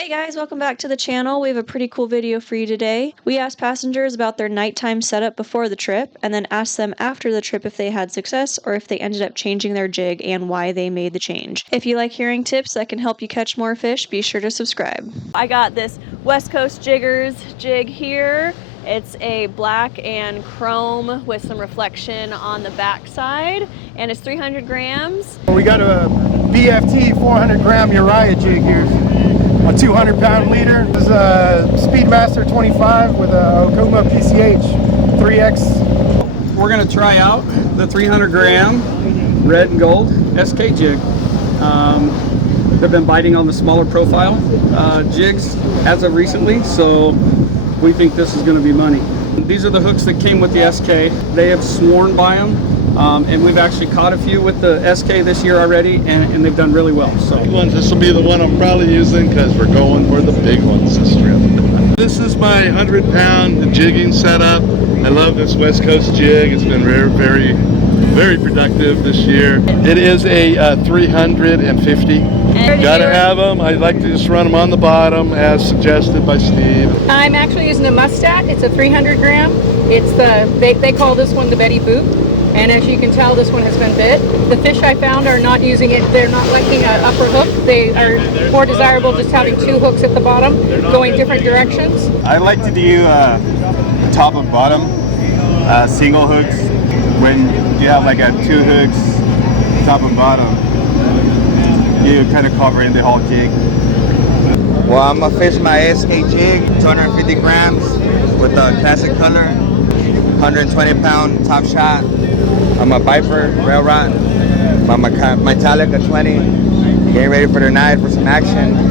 Hey guys, welcome back to the channel. We have a pretty cool video for you today. We asked passengers about their nighttime setup before the trip and then asked them after the trip if they had success or if they ended up changing their jig and why they made the change. If you like hearing tips that can help you catch more fish, be sure to subscribe. I got this West Coast Jiggers jig here. It's a black and chrome with some reflection on the back side, and it's 300 grams. We got a BFT 400 gram Uriah jig here, a 200 pound leader. This is a Speedmaster 25 with a Okuma PCH 3X. We're going to try out the 300 gram red and gold SK jig. They've been biting on the smaller profile jigs as of recently, so we think this is going to be money. These are the hooks that came with the SK. They have sworn by them, and we've actually caught a few with the SK this year already, and they've done really well. So this will be the one I'm probably using because we're going for the big ones this trip. This is my 100-pound jigging setup. I love this West Coast jig. It's been very productive this year. It is a 350. Gotta have them. I like to just run them on the bottom as suggested by Steve. I'm actually using a Mustat. It's a 300 gram. It's they call this one the Betty Boop. And as you can tell, this one has been bit. The fish I found are not using it. They're not liking an upper hook. They are more desirable just having two hooks at the bottom, going different directions. I like to do top and bottom single hooks. When you have like two hooks, top and bottom, you kind of cover in the whole jig. Well, I'm gonna fish my SK jig, 250 grams with a classic color, 120-pound top shot. I'm a Viper rail rod. My Metallica 20. Getting ready for the night for some action.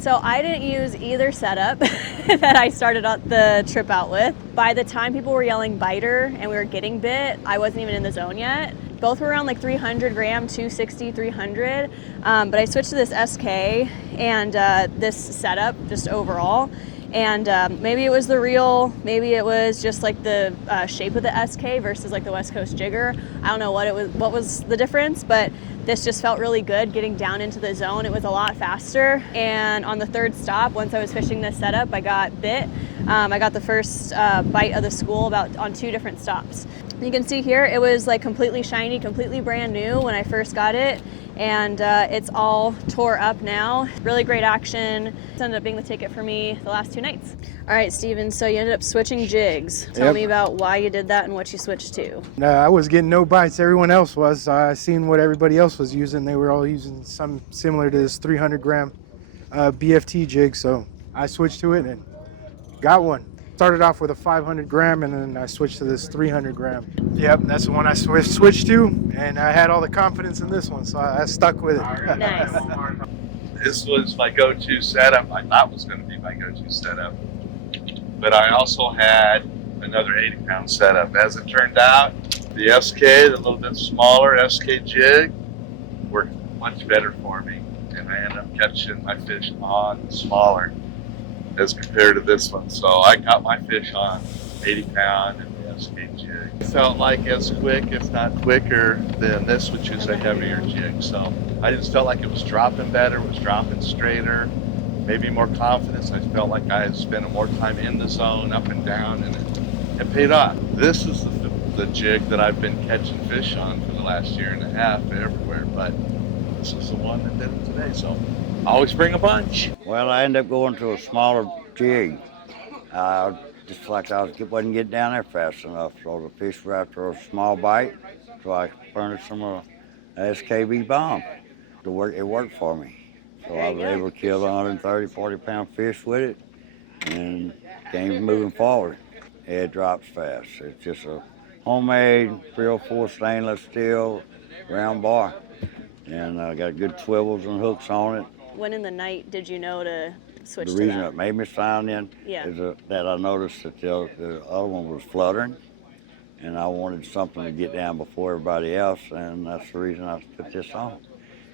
So I didn't use either setup that I started the trip out with. By the time people were yelling biter and we were getting bit, I wasn't even in the zone yet. Both were around like 300 gram, 260, 300. But I switched to this SK and this setup just overall. And maybe it was the reel, maybe it was just like the shape of the SK versus like the West Coast jigger. I don't know what was the difference, but this just felt really good getting down into the zone. It was a lot faster. And on the third stop, once I was fishing this setup, I got bit. I got the first bite of the school on 2 different stops. You can see here, it was like completely shiny, completely brand new when I first got it. And it's all tore up now. Really great action. This ended up being the ticket for me the last 2 nights. All right, Steven, so you ended up switching jigs. Tell me about why you did that and what you switched to. I was getting no bites. Everyone else was. I seen what everybody else was using. They were all using some similar to this 300 gram BFT jig. So I switched to it and got one. Started off with a 500 gram and then I switched to this 300 gram. Yep, that's the one I switched to, and I had all the confidence in this one, so I stuck with it. Nice. This was my go-to setup. I thought was going to be my go-to setup. But I also had another 80-pound setup. As it turned out, the SK, the little bit smaller SK jig, worked much better for me. And I ended up catching my fish on smaller as compared to this one. So I got my fish on 80-pound and the SK jig. It felt like as quick, if not quicker, than this, which is a heavier jig. So I just felt like it was dropping better, it was dropping straighter, maybe more confidence. I felt like I had spent more time in the zone, up and down, and it paid off. This is the jig that I've been catching fish on for the last year and a half everywhere, but this is the one that did it today. So I always bring a bunch. Well, I ended up going to a smaller jig. Just like I wasn't getting down there fast enough. So the fish were after a small bite. So I furnished them a SKB bomb. It worked for me. So I was able to kill 130, 40-pound fish with it and came moving forward. It drops fast. It's just a homemade 304 stainless steel round bar. And I got good swivels and hooks on it. When in the night did you know to switch to The reason that? it made me sign in is that I noticed that the other one was fluttering, and I wanted something to get down before everybody else, and that's the reason I put this on.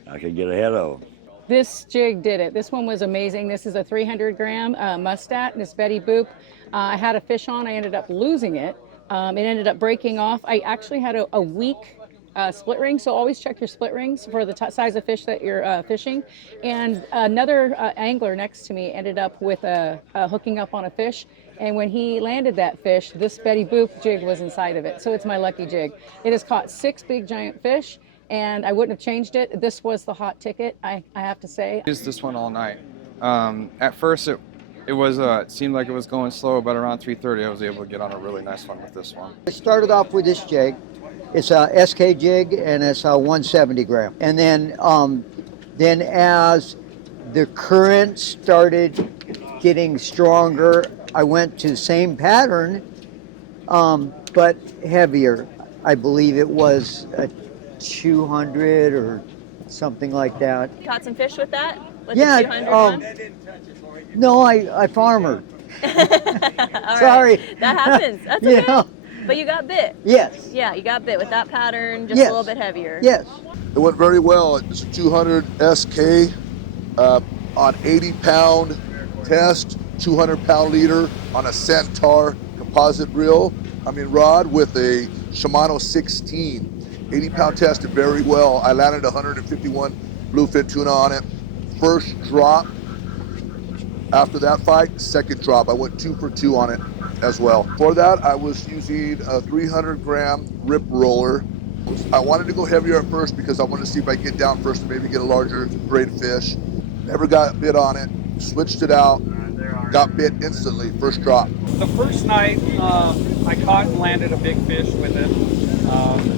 I could get ahead of them. This jig did it. This one was amazing. This is a 300 gram mustat, this Betty Boop. I had a fish on, I ended up losing it. It ended up breaking off. I actually had a weak split ring, so always check your split rings for the size of fish that you're fishing. And another angler next to me ended up with hooking up on a fish, and when he landed that fish, this Betty Boop jig was inside of it. So it's my lucky jig. It has caught 6 big giant fish, and I wouldn't have changed it. This was the hot ticket, I have to say. I used this one all night. At first it seemed like it was going slow, but around 3:30 I was able to get on a really nice one with this one. I started off with this jig. It's a SK jig, and it's a 170 gram. And then as the current started getting stronger, I went to the same pattern, but heavier. I believe it was a 200 or something like that. Caught some fish with that? With Yeah, the 200 one? No, I farmered. All right. Sorry. That happens. That's You okay. know. But you got bit. Yes. Yeah, you got bit with that pattern, just Yes. a little bit heavier. Yes. It went very well. It's a 200 SK on 80-pound test, 200-pound leader on a Centaur composite rod with a Shimano 16. 80-pound tested very well. I landed 151 bluefin tuna on it. First drop after that fight, second drop. I went 2 for 2 on it as well. For that, I was using a 300-gram rip roller. I wanted to go heavier at first because I wanted to see if I could get down first and maybe get a larger grade fish. Never got bit on it. Switched it out. Got bit instantly. First drop. The first night, I caught and landed a big fish with it.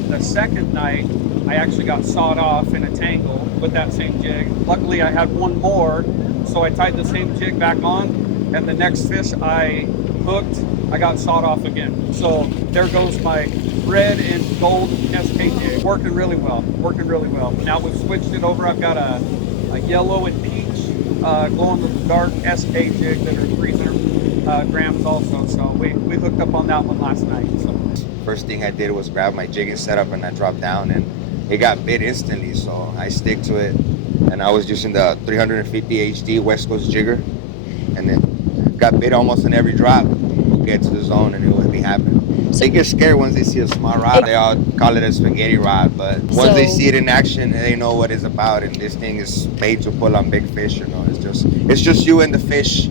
The second night, I actually got sawed off in a tangle with that same jig. Luckily, I had one more, so I tied the same jig back on, and the next fish I hooked, I got sawed off again. So there goes my red and gold SK jig. Working really well. Now we've switched it over. I've got a yellow and peach glow-in-the-dark SK jig that are 300 grams also. So we hooked up on that one last night. So. First thing I did was grab my jig and set up, and I dropped down, and it got bit instantly. So I stick to it, and I was using the 350 HD West Coast jigger, and then got bit almost in every drop. Get to the zone, and it would be happening. They get scared once they see a small rod. They all call it a spaghetti rod, but once they see it in action, they know what it's about. And this thing is made to pull on big fish. You know, it's just you and the fish,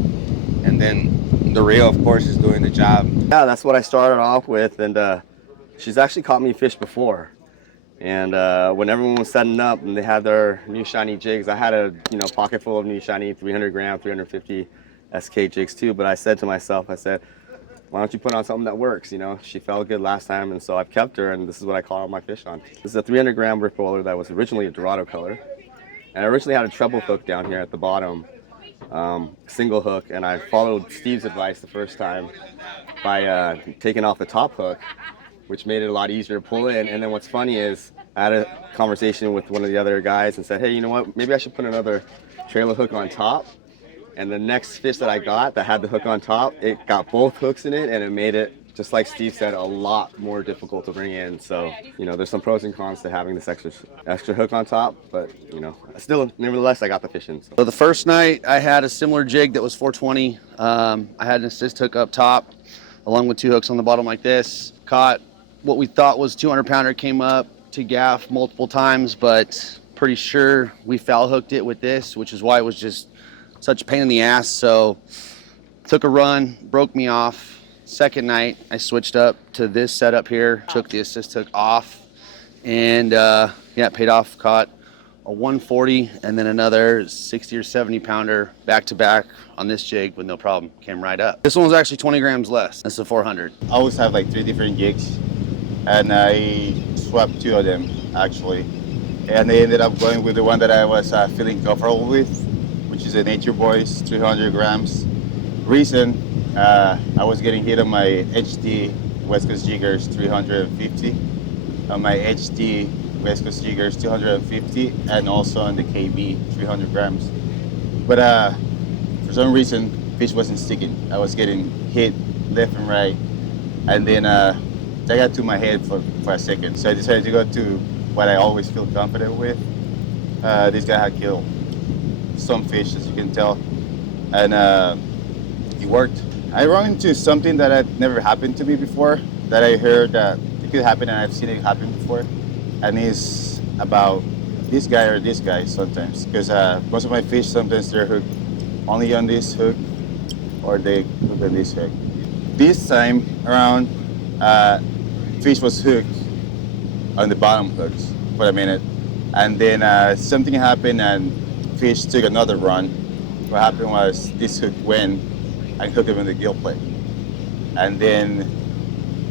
and then the reel, of course, is doing the job. Yeah, that's what I started off with, and she's actually caught me fish before. And when everyone was setting up and they had their new shiny jigs, I had a pocket full of new shiny 300 gram, 350 SK jigs too. But I said to myself, why don't you put on something that works? She felt good last time, and so I've kept her, and this is what I call all my fish on. This is a 300 gram rip roller that was originally a Dorado color. And I originally had a treble hook down here at the bottom, single hook, and I followed Steve's advice the first time by taking off the top hook, which made it a lot easier to pull in. And then what's funny is I had a conversation with one of the other guys and said, hey, you know what, maybe I should put another trailer hook on top. And the next fish that I got that had the hook on top, it got both hooks in it, and it made it, just like Steve said, a lot more difficult to bring in. So, there's some pros and cons to having this extra hook on top, but, still, nevertheless, I got the fish in. So the first night, I had a similar jig that was 420. I had an assist hook up top, along with 2 hooks on the bottom like this. Caught what we thought was 200-pounder, came up to gaff multiple times, but pretty sure we foul hooked it with this, which is why it was just such a pain in the ass. So took a run, broke me off. Second night, I switched up to this setup here, took the assist hook off, and paid off. Caught a 140 and then another 60 or 70 pounder back to back on this jig with no problem. Came right up. This one was actually 20 grams less. That's the 400. I always have like 3 different jigs, and I swapped 2 of them actually, and I ended up going with the one that I was feeling comfortable with, which is a Nature Boys 300 grams. Reason, I was getting hit on my HD West Coast Jiggers 350, on my HD West Coast Jiggers 250, and also on the KB 300 grams. But for some reason, fish wasn't sticking. I was getting hit left and right, and then that got to my head for a second. So I decided to go to what I always feel confident with. This guy had killed. some fish, as you can tell, and it worked. I run into something that had never happened to me before, that I heard that it could happen, and I've seen it happen before, and it's about this guy or this guy sometimes, because most of my fish, sometimes they're hooked only on this hook, or they hook on this hook. This time around, fish was hooked on the bottom hooks for a minute, and then something happened and fish took another run. What happened was this hook went and hooked him in the gill plate, and then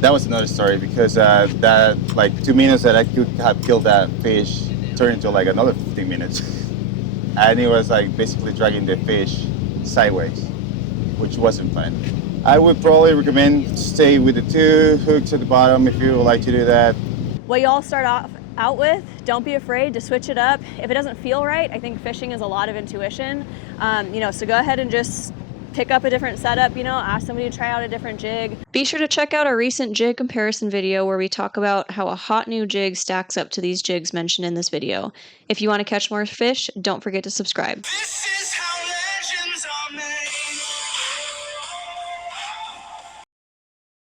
that was another story, because that like 2 minutes that I could have killed that fish turned into like another 15 minutes, and it was like basically dragging the fish sideways, which wasn't fun. I would probably recommend stay with the 2 hooks at the bottom if you would like to do that. What you all start off out with, don't be afraid to switch it up. If it doesn't feel right, I think fishing is a lot of intuition. So go ahead and just pick up a different setup, ask somebody to try out a different jig. Be sure to check out our recent jig comparison video where we talk about how a hot new jig stacks up to these jigs mentioned in this video. If you want to catch more fish, don't forget to subscribe. This is how